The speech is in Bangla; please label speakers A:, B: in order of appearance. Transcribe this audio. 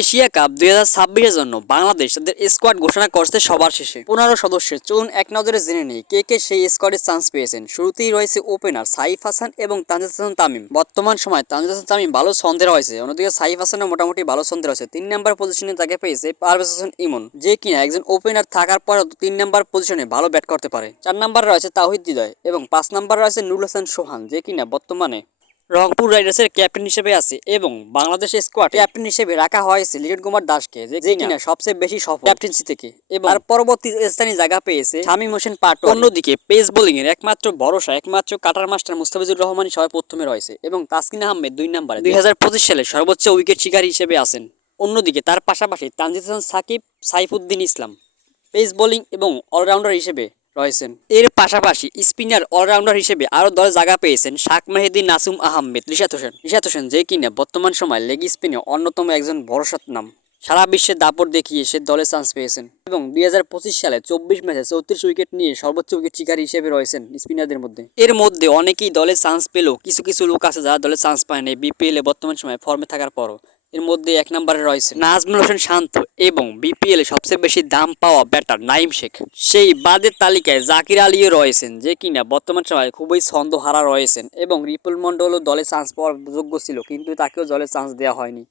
A: এশিয়া কাপ দুই হাজার ছাব্বিশের জন্য বাংলাদেশ তাদের স্কোয়াড ঘোষণা করছে সবার শেষে। পনেরো সদস্যের চলুন এক নজরে জেনে নেই কে কে সেই স্কোয়াডে চান্স পেয়েছেন। শুরুতেই রয়েছে ওপেনার সাইফ হাসান এবং তানজিদ হাসান তামিম। বর্তমান সময় তানজিদ হাসান তামিম ভালো ছন্দে রয়েছে। অন্যদিকে সাইফ হাসানও মোটামুটি ভালো ছন্দে রয়েছে। তিন নম্বর পজিশনে তাকে পেয়েছে পারভেজ হোসেন ইমন, যে কিনা একজন ওপেনার থাকার পরেও তিন নম্বর পজিশনে ভালো ব্যাট করতে পারে। চার নম্বরে রয়েছে তাহিদ হৃদয় এবং পাঁচ নম্বরে রয়েছে নুরুল হাসান সোহান, যে কিনা বর্তমানে রংপুর রাইডার্সের ক্যাপ্টেন হিসেবে আছে এবং বাংলাদেশ স্কোয়াড ক্যাপ্টেন হিসেবে রাখা হয়েছে লিটন কুমার দাসকে যে কিনা সবচেয়ে বেশি সফল। ক্যাপ্টেন্সি থেকে এবং তার পরবর্তী স্থানে জায়গা পেয়েছে শামীম হোসেন পাটো অন্যদিকে পেস বোলিং এর একমাত্র ভরসা একমাত্র কাটার মাস্টার মুস্তাফিজুর রহমানই সবাই প্রথমে রয়েছে এবং তাসকিন আহমেদ দুই নম্বরে। দুই হাজার পঁচিশ সালে সর্বোচ্চ উইকেট শিকারী হিসেবে আছেন। অন্যদিকে তার পাশাপাশি তানজিদ হাসান সাকিব সাইফুদ্দিন ইসলাম। পেস বোলিং এবং অলরাউন্ডার হিসেবে রয়েছেন। এর পাশাপাশি স্পিনার অলরাউন্ডার হিসেবে আরও দলে জায়গা পেয়েছেন শাক মেহেদি নাসুম আহমেদ। রিশাত হোসেন রিশাত হোসেন যে কিনা বর্তমান সময় লেগ স্পিনে অন্যতম একজন ভরসার নাম। সারা বিশ্বে দাপট দেখিয়ে সে দলে চান্স পেয়েছেন। এবং দুই হাজার পঁচিশ সালে চব্বিশ ম্যাচে চৌত্রিশ উইকেট নিয়ে সর্বোচ্চ উইকেট শিকারী হিসেবে রয়েছেন স্পিনারদের মধ্যে। এর মধ্যে অনেকেই দলে চান্স পেলেও কিছু কিছু লোক আছে যারা দলে চান্স পায়নি বিপিএল এ বর্তমান সময় ফর্মে থাকার পরও। এর মধ্যে এক নম্বরে রয়েছে নাজমুল হোসেন শান্ত এবং বিপিএল সবচেয়ে বেশি দাম পাওয়া ব্যাটার নাইম শেখ। সেই বাদের তালিকায় জাকির আলীও রয়েছেন যে কিনা বর্তমান সময় খুবই ছন্দহারা রয়েছেন এবং রিপুল মন্ডলও দলে চান্স পাওয়ার যোগ্য ছিল, কিন্তু তাকেও দলে চান্স দেওয়া হয়নি।